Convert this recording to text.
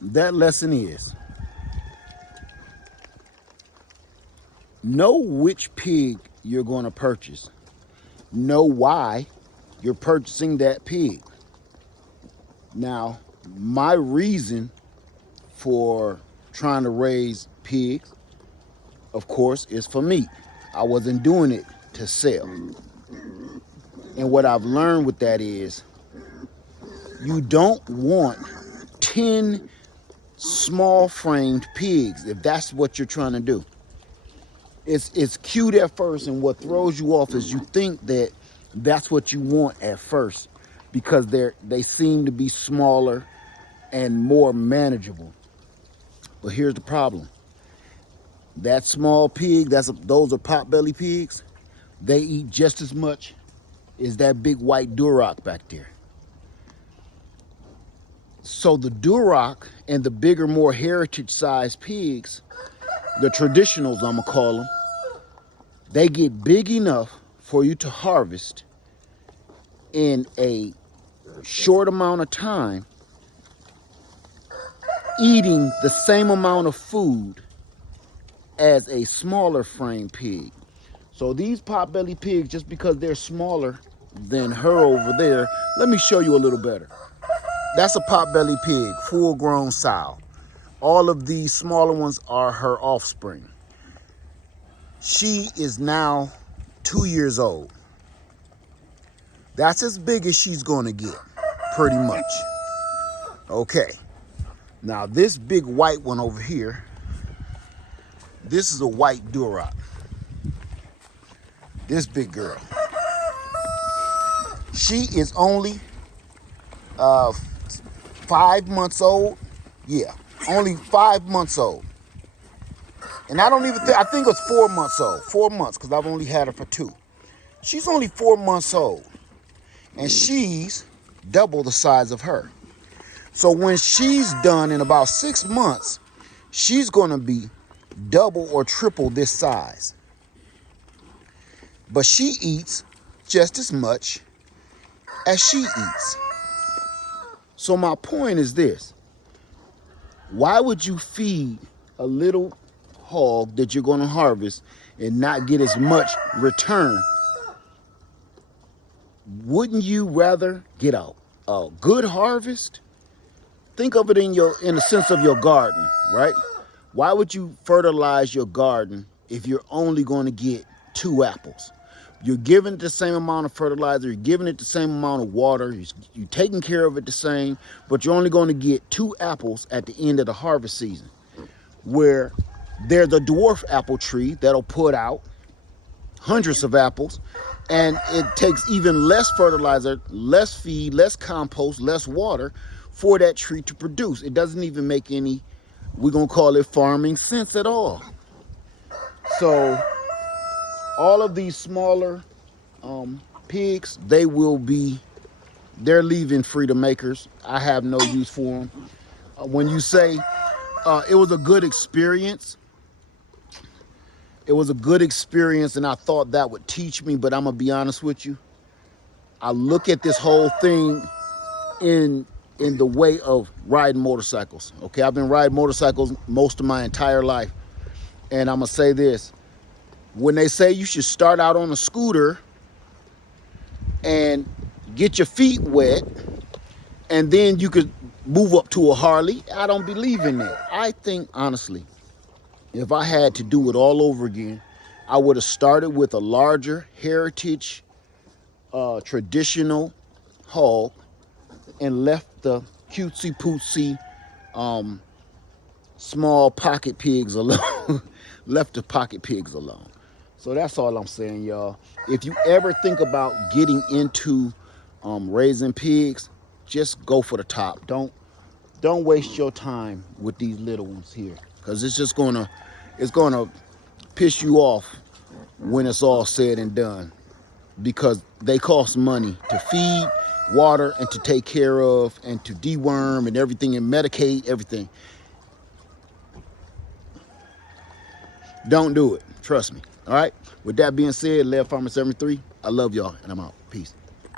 that lesson is know which pig you're going to purchase. Know why you're purchasing that pig. Now, my reason for trying to raise pigs, of course, is for meat. I wasn't doing it to sell. And what I've learned with that is you don't want 10 small framed pigs if that's what you're trying to do. It's cute at first, and what throws you off is you think that that's what you want at first because they seem to be smaller and more manageable. But here's the problem. That small pig, those are potbelly pigs. They eat just as much as that big white Duroc back there. So the Duroc and the bigger, more heritage-sized pigs, the traditionals I'm gonna call them, they get big enough for you to harvest in a short amount of time, eating the same amount of food as a smaller frame pig. So these potbelly pigs, just because they're smaller than her over there, let me show you a little better. That's a potbelly pig, full-grown sow. All of these smaller ones are her offspring. She is now 2 years old. That's as big as she's gonna get, pretty much. Okay, now this big white one over here, this is a white Duroc. This big girl. She is only 5 months old. Yeah, only 5 months old. And I don't even think, I think it was 4 months old. 4 months, because I've only had her for 2. She's only 4 months old. And she's double the size of her. So when she's done in about 6 months, she's going to be double or triple this size. But she eats just as much as she eats. So my point is this. Why would you feed a little hog that you're going to harvest and not get as much return? Wouldn't you rather get a good harvest? Think of it in the sense of your garden, right? Why would you fertilize your garden if you're only going to get 2 apples? You're giving it the same amount of fertilizer, you're giving it the same amount of water, you're taking care of it the same, but you're only going to get 2 apples at the end of the harvest season. Where there's a dwarf apple tree that'll put out hundreds of apples, and it takes even less fertilizer, less feed, less compost, less water for that tree to produce. It doesn't even make any, we're going to call it farming sense at all. So all of these smaller pigs, they're leaving freedom makers. I have no use for them. When you say it was a good experience, it was a good experience, and I thought that would teach me, but I'm gonna be honest with you. I look at this whole thing in the way of riding motorcycles. Okay, I've been riding motorcycles most of my entire life, and I'm gonna say this. When they say you should start out on a scooter and get your feet wet, and then you could move up to a Harley, I don't believe in that. I think, honestly, if I had to do it all over again, I would have started with a larger heritage, traditional hog and left the cutesy-pootsy, small pocket pigs alone. Left the pocket pigs alone. So that's all I'm saying, y'all. If you ever think about getting into raising pigs, just go for the top. Don't waste your time with these little ones here, because it's gonna piss you off when it's all said and done, because they cost money to feed, water, and to take care of, and to deworm and everything, and medicate everything. Don't do it. Trust me. All right? With that being said, Lev Farmer 73, I love y'all, and I'm out. Peace.